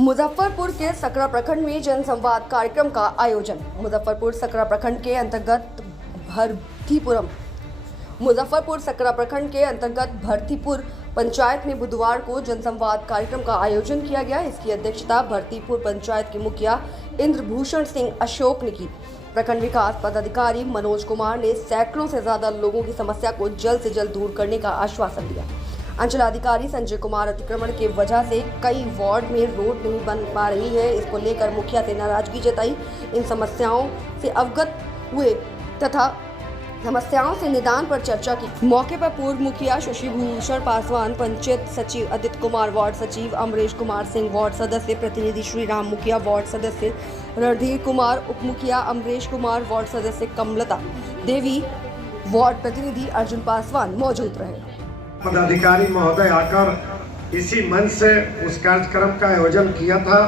मुजफ्फरपुर के सकरा प्रखंड में जनसंवाद कार्यक्रम का आयोजन। मुजफ्फरपुर सकरा प्रखंड के अंतर्गत भरतीपुर पंचायत में बुधवार को जनसंवाद कार्यक्रम का आयोजन किया गया। इसकी अध्यक्षता भरतीपुर पंचायत के मुखिया इंद्रभूषण सिंह अशोक ने की। प्रखंड विकास पदाधिकारी मनोज कुमार ने सैकड़ों से ज्यादा लोगों की समस्या को जल्द से जल्द दूर करने का आश्वासन दिया। अंचलाधिकारी संजय कुमार अतिक्रमण की वजह से कई वार्ड में रोड नहीं बन पा रही है, इसको लेकर मुखिया से नाराजगी जताई। इन समस्याओं से अवगत हुए तथा समस्याओं से निदान पर चर्चा की। मौके पर पूर्व मुखिया शशि भूषण पासवान, पंचायत सचिव अदित कुमार, वार्ड सचिव अमरेश कुमार सिंह, वार्ड सदस्य प्रतिनिधि श्री राम मुखिया, वार्ड सदस्य रणधीर कुमार, उप मुखिया अमरेश कुमार, वार्ड सदस्य कमलता देवी, वार्ड प्रतिनिधि अर्जुन पासवान मौजूद रहे। पदाधिकारी महोदय आकर इसी मंच से उस कार्यक्रम का आयोजन किया था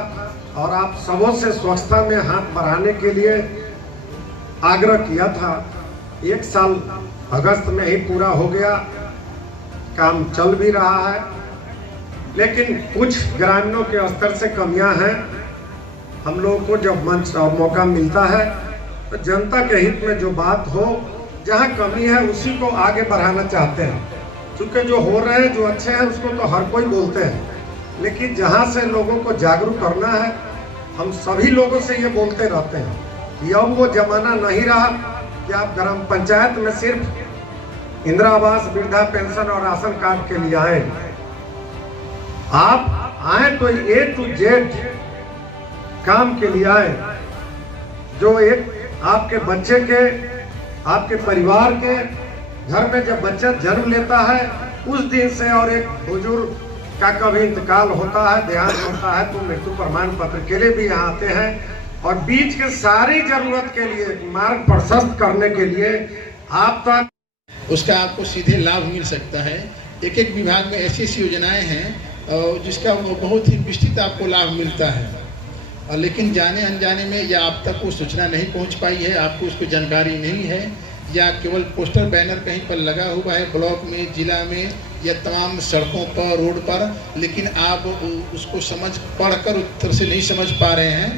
और आप सबों से स्वच्छता में हाथ बढ़ाने के लिए आग्रह किया था। 1 साल अगस्त में ही पूरा हो गया, काम चल भी रहा है, लेकिन कुछ ग्रामीणों के स्तर से कमियां हैं। हम लोगों को जब मंच और मौका मिलता है तो जनता के हित में जो बात हो, जहां कमी है उसी को आगे बढ़ाना चाहते हैं। क्योंकि जो हो रहे हैं, जो अच्छे हैं, उसको तो हर कोई बोलते हैं, लेकिन जहां से लोगों को जागरूक करना है, हम सभी लोगों से ये बोलते रहते हैं। यह वो जमाना नहीं रहा कि आप ग्राम पंचायत में सिर्फ इंदिरा आवास, वृद्धा पेंशन और राशन कार्ड के लिए आए। आप आए तो A to Z काम के लिए आए, जो एक आपके बच्चे के, आपके परिवार के घर में जब बच्चा जन्म लेता है उस दिन से, और एक बुजुर्ग का कभी इंतकाल होता है, देहांत होता है, तो मृत्यु प्रमाण पत्र के लिए भी यहाँ आते हैं। और बीच के सारी जरूरत के लिए मार्ग प्रशस्त करने के लिए आप तक उसका आपको सीधे लाभ मिल सकता है। एक एक विभाग में ऐसी ऐसी योजनाएं हैं जिसका बहुत ही विस्तृत आपको लाभ मिलता है, लेकिन जाने अनजाने में या आप तक वो सूचना नहीं पहुंच पाई है, आपको उसकी जानकारी नहीं है, या केवल पोस्टर बैनर कहीं पर लगा हुआ है ब्लॉक में, जिला में या तमाम सड़कों पर, रोड पर, लेकिन आप उसको पढ़कर उत्तर से नहीं समझ पा रहे हैं।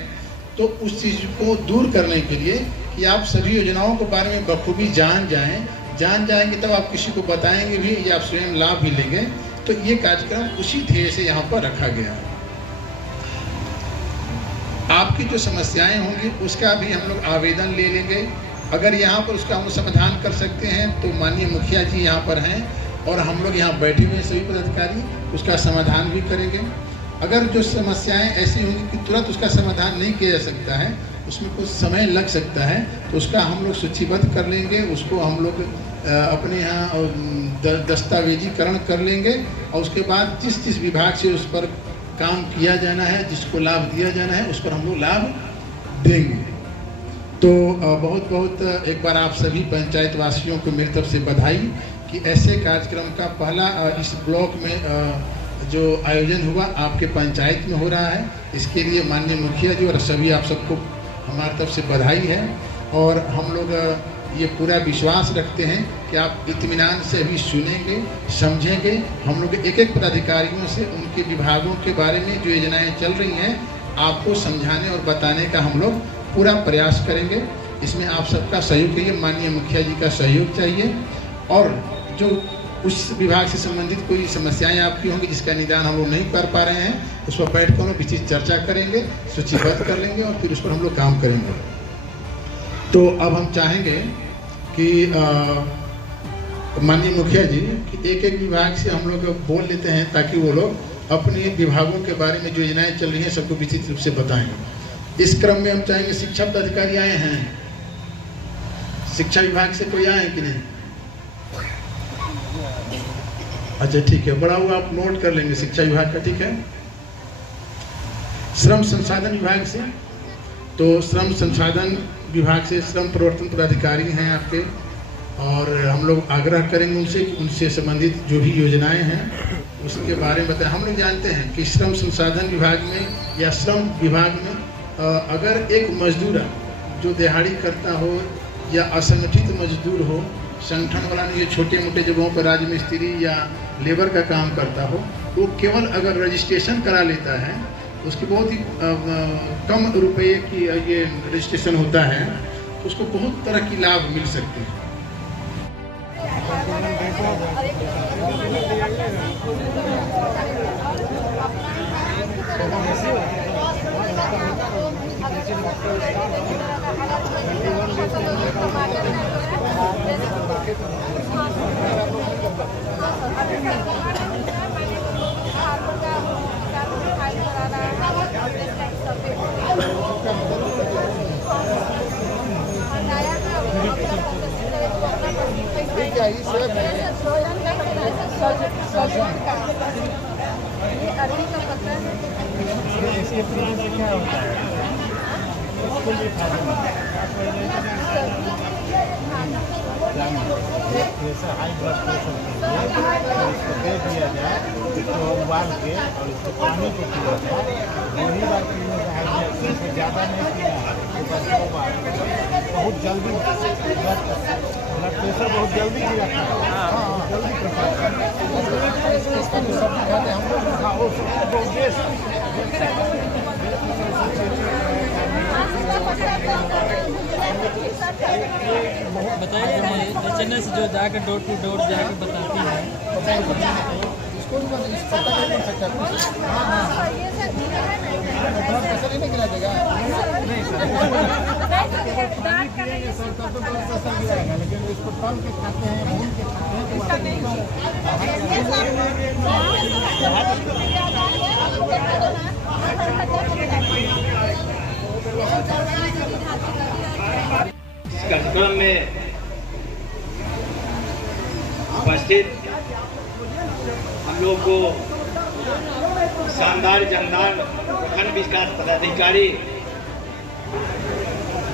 तो उस चीज़ को दूर करने के लिए कि आप सभी योजनाओं के बारे में बखूबी जान जाएंगे तब आप किसी को बताएंगे भी या आप स्वयं लाभ भी लेंगे। तो ये कार्यक्रम उसी ध्येय से यहाँ पर रखा गया है। आपकी जो समस्याएं होंगी उसका भी हम लोग आवेदन ले लेंगे। अगर यहाँ पर उसका हम समाधान कर सकते हैं तो माननीय मुखिया जी यहाँ पर हैं और हम लोग यहाँ बैठे हुए सभी पदाधिकारी उसका समाधान भी करेंगे। अगर जो समस्याएं ऐसी होंगी कि तुरंत उसका समाधान नहीं किया जा सकता है, उसमें कुछ समय लग सकता है, तो उसका हम लोग सूचीबद्ध कर लेंगे, उसको हम लोग अपने यहाँ दस्तावेजीकरण कर लेंगे और उसके बाद जिस जिस विभाग से उस पर काम किया जाना है, जिसको लाभ दिया जाना है, उस पर हम लोग लाभ देंगे। तो बहुत बहुत एक बार आप सभी पंचायत वासियों को मेरी तरफ से बधाई कि ऐसे कार्यक्रम का पहला इस ब्लॉक में जो आयोजन हुआ आपके पंचायत में हो रहा है। इसके लिए माननीय मुखिया जी और सभी आप सबको हमारी तरफ से बधाई है। और हम लोग ये पूरा विश्वास रखते हैं कि आप इत्मीनान से भी सुनेंगे, समझेंगे। हम लोग एक एक पदाधिकारियों से उनके विभागों के बारे में जो योजनाएं चल रही हैं आपको समझाने और बताने का हम लोग पूरा प्रयास करेंगे। इसमें आप सबका सहयोग चाहिए, माननीय मुखिया जी का सहयोग चाहिए। और जो उस विभाग से संबंधित कोई समस्याएं आपकी होंगी जिसका निदान हम लोग नहीं कर पा रहे हैं, उस पर बैठ कर हम लोग विस्तृत चर्चा करेंगे, सूचीबद्ध कर लेंगे और फिर उस पर हम लोग काम करेंगे। तो अब हम चाहेंगे कि माननीय मुखिया जी कि एक एक विभाग से हम लोग बोल लेते हैं ताकि वो लोग अपने विभागों के बारे में जो योजनाएं चल रही हैं सबको विस्तृत रूप से बताएंगे। इस क्रम में हम चाहेंगे शिक्षा पदाधिकारी आए हैं, शिक्षा विभाग से कोई आए कि नहीं? अच्छा ठीक है, बड़ा हुआ आप नोट कर लेंगे शिक्षा विभाग का, ठीक है। श्रम संसाधन विभाग से, तो श्रम संसाधन विभाग से श्रम प्रवर्तन पदाधिकारी हैं आपके, और हम लोग आग्रह करेंगे उनसे कि उनसे संबंधित जो भी योजनाएं हैं उसके बारे में बताएं। हम लोग जानते हैं कि श्रम संसाधन विभाग में या श्रम विभाग में अगर एक मजदूर जो दिहाड़ी करता हो या असंगठित मजदूर हो, संगठन वाला नहीं, छोटे मोटे जगहों पर राजमिस्त्री या लेबर का काम करता हो, वो केवल अगर रजिस्ट्रेशन करा लेता है उसकी बहुत ही कम रुपये की ये रजिस्ट्रेशन होता है, उसको बहुत तरह की लाभ मिल सकते हैं। हाई ब्लड प्रेशर इसको दे दिया जाए, इसको उबाल के और इसको पानी को पिया जाए, वही बार पीने से हाई ब्लड प्रेशर ज़्यादा नहीं पीना है, बहुत जल्दी ब्लड प्रेशर बहुत जल्दी गिरता है। हाँ, जल्दी प्रेशर इसका जो सब्जी खाते हैं हम लोग खाओ बहुत बेस्ट बताइए चेन्नई से जो जाकर डोर टू डोर जाकर बताती है इसको इस पता नहीं बन सकता। हाँ हाँ प्रेशर ही नहीं गिरा देगा, पानी पिएंगे सर तब तो ब्लड प्रेशर गिराएगा, लेकिन इसको तल के खाते हैं, भून के खाते हैं इस कार्यक्रम में उपस्थित हम लोग को शानदार जनदार प्रखंड विकास पदाधिकारी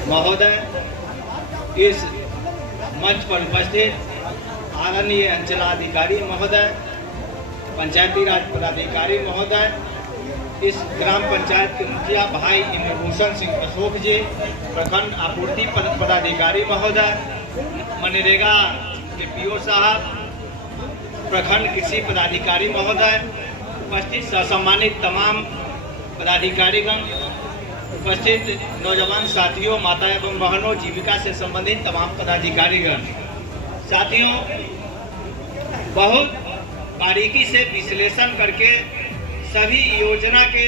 महोदय, इस मंच पर उपस्थित आदरणीय अंचलाधिकारी महोदय, पंचायती राज पदाधिकारी महोदय, इस ग्राम पंचायत के मुखिया भाई इंद्रभूषण सिंह अशोक जी, प्रखंड आपूर्ति पदाधिकारी महोदय, मनरेगा के पीओ साहब, प्रखंड कृषि पदाधिकारी महोदय, उपस्थित सम्मानित तमाम पदाधिकारीगण, उपस्थित नौजवान साथियों, माता एवं बहनों, जीविका से संबंधित तमाम पदाधिकारीगण, साथियों, बहुत बारीकी से विश्लेषण करके सभी योजना के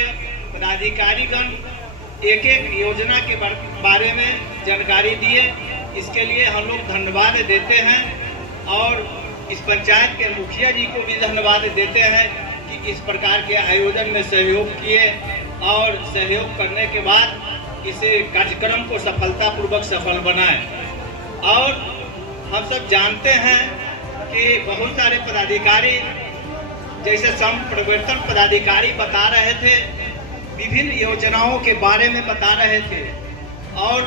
पदाधिकारीगण एक एक योजना के बारे में जानकारी दिए। इसके लिए हम लोग धन्यवाद देते हैं और इस पंचायत के मुखिया जी को भी धन्यवाद देते हैं कि इस प्रकार के आयोजन में सहयोग किए और सहयोग करने के बाद इस कार्यक्रम को सफलतापूर्वक सफल बनाए। और हम सब जानते हैं कि बहुत सारे पदाधिकारी, जैसे सम प्रवर्तन पदाधिकारी बता रहे थे, विभिन्न योजनाओं के बारे में बता रहे थे और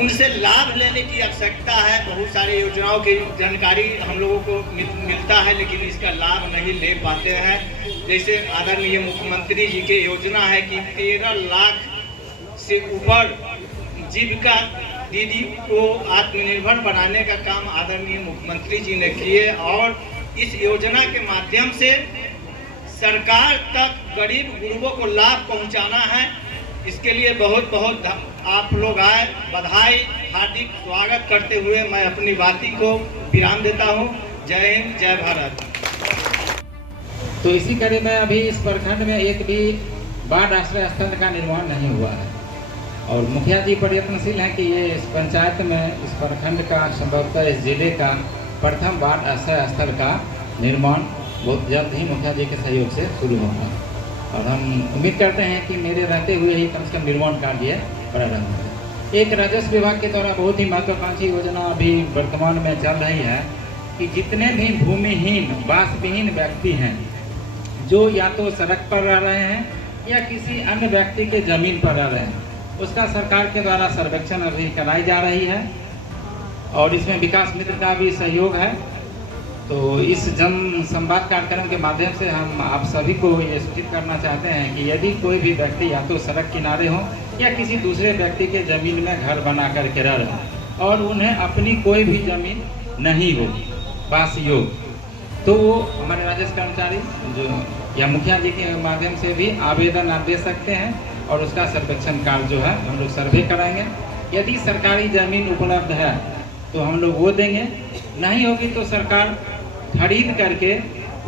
उनसे लाभ लेने की आवश्यकता है। बहुत सारी योजनाओं की जानकारी हम लोगों को मिलता है, लेकिन इसका लाभ नहीं ले पाते हैं। जैसे आदरणीय मुख्यमंत्री जी की योजना है कि 13 लाख से ऊपर जीविका दीदी को आत्मनिर्भर बनाने का काम आदरणीय मुख्यमंत्री जी ने किए और इस योजना के माध्यम से सरकार तक गरीब गुरुओं को लाभ पहुंचाना है। इसके लिए बहुत बहुत आप लोग आए, बधाई, हार्दिक स्वागत करते हुए मैं अपनी बाती को विराम देता हूं। जय हिंद, जय भारत। तो इसी कड़ी में अभी इस प्रखंड में एक भी बाढ़ आश्रय स्थल का निर्माण नहीं हुआ है और मुखिया जी प्रयत्नशील हैं कि ये इस पंचायत में, इस प्रखंड का, संभवतः इस जिले का प्रथम बाढ़ आश्रय स्थल का निर्माण बहुत जल्द ही मुखिया जी के सहयोग से शुरू होगा और हम उम्मीद करते हैं कि मेरे रहते हुए ही कम से कम निर्माण कार्य प्रारंभ होगा। एक राजस्व विभाग के द्वारा बहुत ही महत्वाकांक्षी योजना अभी वर्तमान में चल रही है कि जितने भी भूमिहीन, वासविहीन व्यक्ति हैं जो या तो सड़क पर रह रहे हैं या किसी अन्य व्यक्ति के जमीन पर रह रहे हैं, उसका सरकार के द्वारा सर्वेक्षण अभी कराई जा रही है और इसमें विकास मित्र का भी सहयोग है। तो इस जन संवाद कार्यक्रम के माध्यम से हम आप सभी को ये सूचित करना चाहते हैं कि यदि कोई भी व्यक्ति या तो सड़क किनारे हो या किसी दूसरे व्यक्ति के ज़मीन में घर बना करके रह रहे हैं और उन्हें अपनी कोई भी ज़मीन नहीं हो वास योग, तो वो हमारे राजस्व कर्मचारी जो या मुखिया जी के माध्यम से भी आवेदन आप दे सकते हैं और उसका सर्वेक्षण कार्य जो है हम लोग सर्वे कराएंगे। यदि सरकारी ज़मीन उपलब्ध है तो हम लोग वो देंगे, नहीं होगी तो सरकार खरीद करके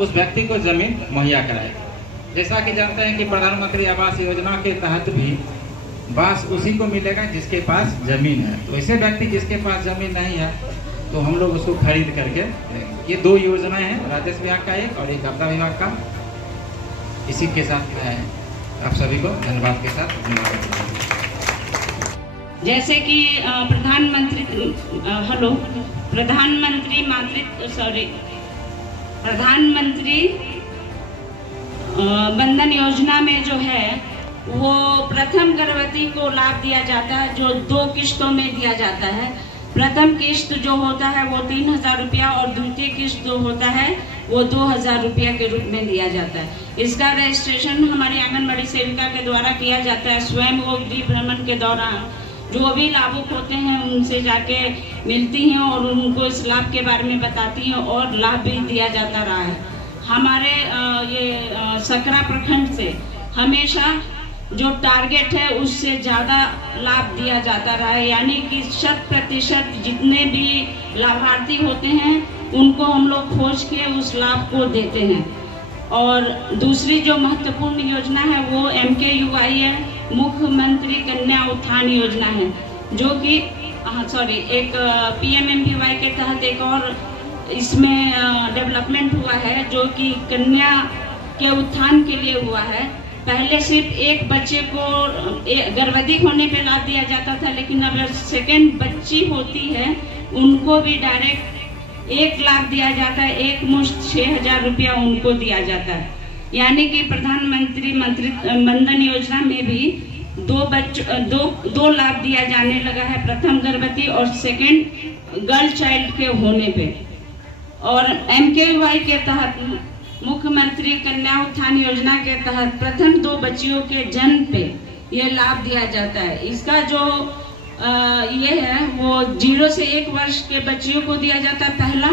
उस व्यक्ति को ज़मीन मुहैया कराएगी। जैसा कि जानते हैं कि प्रधानमंत्री आवास योजना के तहत भी बास उसी को मिलेगा जिसके पास ज़मीन है। तो ऐसे व्यक्ति जिसके पास ज़मीन नहीं है तो हम लोग उसको खरीद करके देंगे। ये 2 योजनाएं हैं, राजस्व विभाग का एक और एक आपदा विभाग का। इसी के साथ मैं आप सभी को धन्यवाद के साथ धन्यवाद। जैसे कि प्रधानमंत्री बंधन योजना में जो है वो प्रथम गर्भवती को लाभ दिया जाता है, जो 2 किश्तों में दिया जाता है। प्रथम किश्त जो होता है वो 3,000 रुपया और द्वितीय किश्त जो होता है वो 2,000 रुपया के रूप में दिया जाता है। इसका रजिस्ट्रेशन हमारी आंगनबाड़ी सेविका के द्वारा किया जाता है। स्वयं वो गृह भ्रमण के दौरान जो भी लाभुक होते हैं उनसे जाके मिलती हैं और उनको इस लाभ के बारे में बताती हैं और लाभ भी दिया जाता रहा है। हमारे ये सकरा प्रखंड से हमेशा जो टारगेट है उससे ज़्यादा लाभ दिया जाता रहा है, यानी कि 100% जितने भी लाभार्थी होते हैं उनको हम लोग खोज के उस लाभ को देते हैं। और दूसरी जो महत्वपूर्ण योजना है वो MKUI है, मुख्यमंत्री कन्या उत्थान योजना है, जो कि एक PMMBY के तहत एक और इसमें डेवलपमेंट हुआ है जो कि कन्या के उत्थान के लिए हुआ है। पहले सिर्फ एक बच्चे को गर्भवती होने पे लाभ दिया जाता था, लेकिन अगर सेकंड बच्ची होती है उनको भी डायरेक्ट 1 लाख दिया जाता है, एक मुश्त 6,000 रुपया उनको दिया जाता है। यानी कि प्रधानमंत्री बंधन योजना में भी 2 लाभ दिया जाने लगा है, प्रथम गर्भवती और सेकंड गर्ल चाइल्ड के होने पे। और MKUI के तहत मुख्यमंत्री कन्या उत्थान योजना के तहत प्रथम 2 बच्चियों के जन्म पे ये लाभ दिया जाता है। इसका जो ये है वो 0 से 1 वर्ष के बच्चियों को दिया जाता है पहला,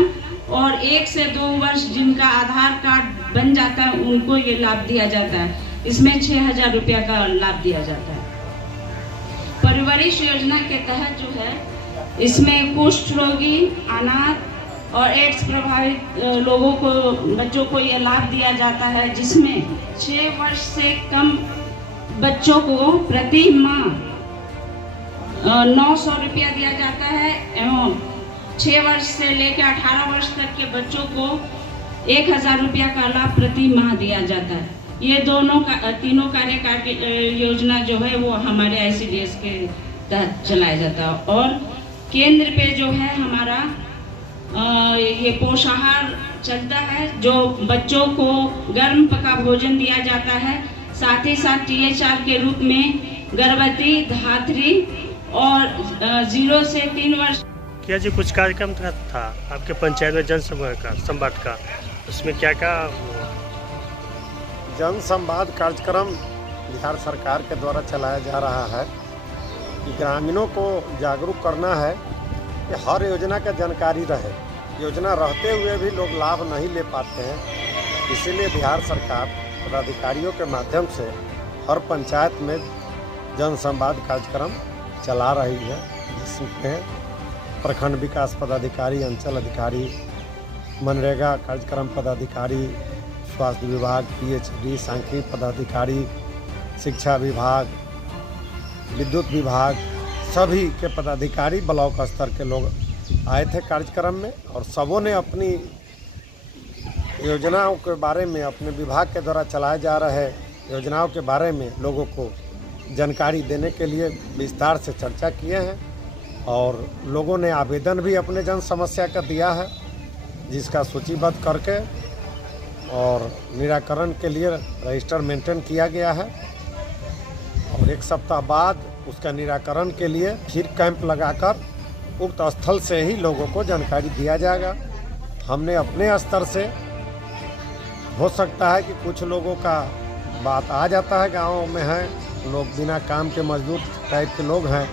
और 1 से 2 वर्ष जिनका आधार कार्ड बन जाता है उनको ये लाभ दिया जाता है। इसमें 6,000 रुपया का लाभ दिया जाता है। परिवरिश योजना के तहत जो है इसमें कुष्ठ रोगी, अनाथ और एड्स प्रभावित लोगों को, बच्चों को ये लाभ दिया जाता है, जिसमें 6 वर्ष से कम बच्चों को प्रति माह 900 रुपया दिया जाता है एवं 6 वर्ष से लेकर 18 वर्ष तक के बच्चों को 1,000 रुपया का लाभ प्रति माह दिया जाता है। ये तीनों कार्यकाल योजना जो है वो हमारे ICDS के तहत चलाया जाता है। और केंद्र पे जो है हमारा ये पोषाहार चलता है, जो बच्चों को गर्म पका भोजन दिया जाता है, साथ ही साथ THR के रूप में गर्भवती, धात्री और 0 से 3 वर्ष। क्या जी कुछ कार्यक्रम था आपके पंचायत में जन संवाद का, उसमें क्या क्या? जन संवाद कार्यक्रम बिहार सरकार के द्वारा चलाया जा रहा है कि ग्रामीणों को जागरूक करना है कि हर योजना का जानकारी रहे। योजना रहते हुए भी लोग लाभ नहीं ले पाते हैं, इसीलिए बिहार सरकार पदाधिकारियों के माध्यम से हर पंचायत में जन संवाद कार्यक्रम चला रही है, जिसमें प्रखंड विकास पदाधिकारी, अंचल अधिकारी, मनरेगा कार्यक्रम पदाधिकारी, स्वास्थ्य विभाग, PHD, सांख्यिकी पदाधिकारी, शिक्षा विभाग, विद्युत विभाग, सभी के पदाधिकारी, ब्लॉक स्तर के लोग आए थे कार्यक्रम में। और सबों ने अपनी योजनाओं के बारे में, अपने विभाग के द्वारा चलाए जा रहे योजनाओं के बारे में लोगों को जानकारी देने के लिए विस्तार से चर्चा किए हैं। और लोगों ने आवेदन भी अपने जन समस्या का दिया है, जिसका सूचीबद्ध करके और निराकरण के लिए रजिस्टर मेंटेन किया गया है। और 1 सप्ताह बाद उसका निराकरण के लिए फिर कैंप लगाकर उक्त स्थल से ही लोगों को जानकारी दिया जाएगा। हमने अपने स्तर से, हो सकता है कि कुछ लोगों का बात आ जाता है, गाँव में हैं लोग, बिना काम के मजदूर टाइप के लोग हैं,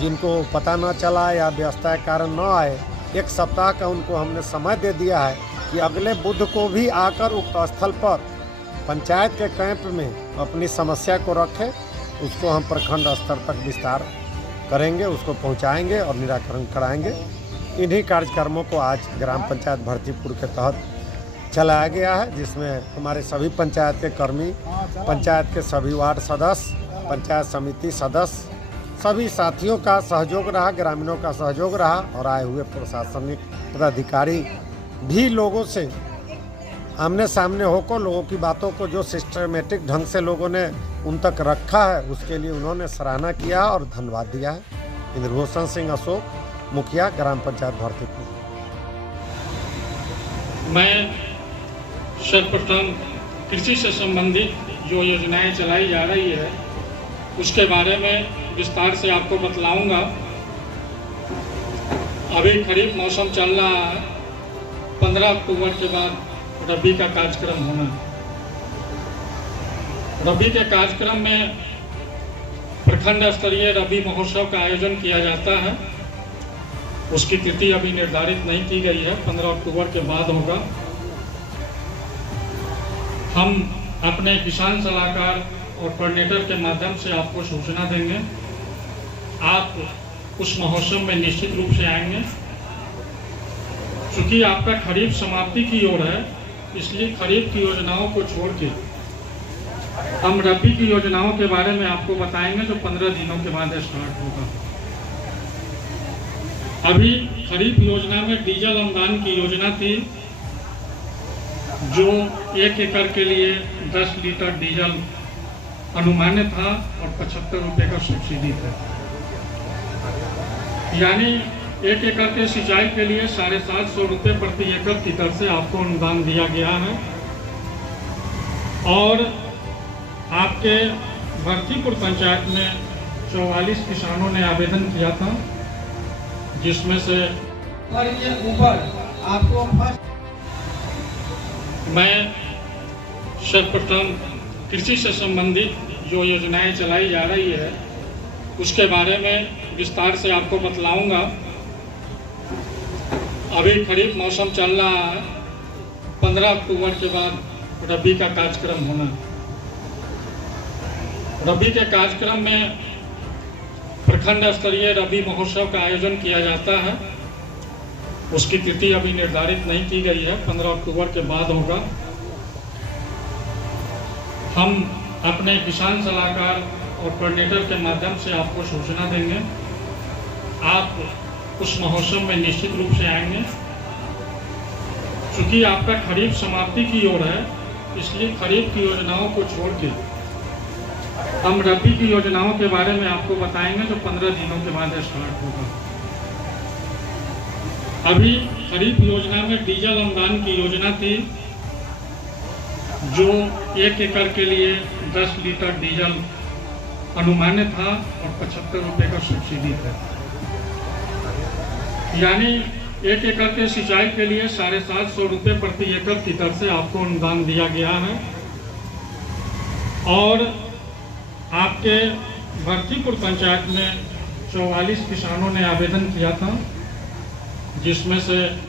जिनको पता न चला या व्यस्तता के कारण न आए। 1 सप्ताह का उनको हमने समय दे दिया है कि अगले बुध को भी आकर उक्त स्थल पर पंचायत के कैंप में अपनी समस्या को रखें, उसको हम प्रखंड स्तर तक विस्तार करेंगे, उसको पहुंचाएंगे और निराकरण कराएंगे। इन्हीं कार्यक्रमों को आज ग्राम पंचायत भरतीपुर के तहत चलाया गया है, जिसमें हमारे सभी पंचायत के कर्मी, पंचायत के सभी वार्ड सदस्य, पंचायत समिति सदस्य, सभी साथियों का सहयोग रहा, ग्रामीणों का सहयोग रहा और आए हुए प्रशासनिक पदाधिकारी भी लोगों से आमने सामने होकर लोगों की बातों को जो सिस्टमेटिक ढंग से लोगों ने उन तक रखा है, उसके लिए उन्होंने सराहना किया और धन्यवाद दिया है। इंद्रभूषण सिंह अशोक, मुखिया, ग्राम पंचायत भरतीपुर। मैं सर्वप्रथम कृषि से संबंधित जो योजनाएं चलाई जा रही है उसके बारे में विस्तार से आपको बतलाऊंगा। अभी खरीफ मौसम चल रहा है, 15 अक्टूबर के बाद रबी का कार्यक्रम होना है। रबी के कार्यक्रम में प्रखंड स्तरीय रबी महोत्सव का आयोजन किया जाता है। उसकी तिथि अभी निर्धारित नहीं की गई है, 15 अक्टूबर के बाद होगा। हम अपने किसान सलाहकार और कोऑर्डिनेटर के माध्यम से आपको सूचना देंगे। आप उस महोत्सव में निश्चित रूप से आएंगे। चूंकि आपका खरीफ समाप्ति की ओर है, इसलिए खरीफ की योजनाओं को छोड़ के हम रबी की योजनाओं के बारे में आपको बताएंगे, जो 15 दिनों के बाद स्टार्ट होगा। अभी खरीफ योजना में डीजल अनुदान की योजना थी, जो 1 एकड़ के लिए 10 लीटर डीजल अनुमानित था और 75 रुपये का सब्सिडी था। यानी 1 एकड़ के सिंचाई के लिए 750 रुपये प्रति एकड़ की दर से आपको अनुदान दिया गया है। और आपके भरतीपुर पंचायत में 44 किसानों ने आवेदन किया था, जिसमें से ऊपर आपको मैं सर्वप्रथम कृषि से संबंधित जो योजनाएं चलाई जा रही है उसके बारे में विस्तार से आपको बतलाऊंगा। अभी खरीफ मौसम चल रहा है, 15 अक्टूबर के बाद रबी का कार्यक्रम होना है। रबी के कार्यक्रम में प्रखंड स्तरीय रबी महोत्सव का आयोजन किया जाता है। उसकी तिथि अभी निर्धारित नहीं की गई है, 15 अक्टूबर के बाद होगा। हम अपने किसान सलाहकार और कोऑर्डिनेटर के माध्यम से आपको सूचना देंगे। आप उस महोत्सव में निश्चित रूप से आएंगे। चूंकि आपका खरीफ समाप्ति की ओर है, इसलिए खरीफ की योजनाओं को छोड़ के हम रबी की योजनाओं के बारे में आपको बताएंगे, जो 15 दिनों के बाद स्टार्ट होगा। अभी खरीफ योजना में डीजल अनुदान की योजना थी, जो 1 एकड़ के लिए 10 लीटर डीजल अनुमानित था और 75 रुपये का सब्सिडी था। यानी 1 एकड़ के सिंचाई के लिए 750 रुपये प्रति एकड़ की दर से आपको अनुदान दिया गया है। और आपके भरतीपुर पंचायत में 44 किसानों ने आवेदन किया था, जिसमें से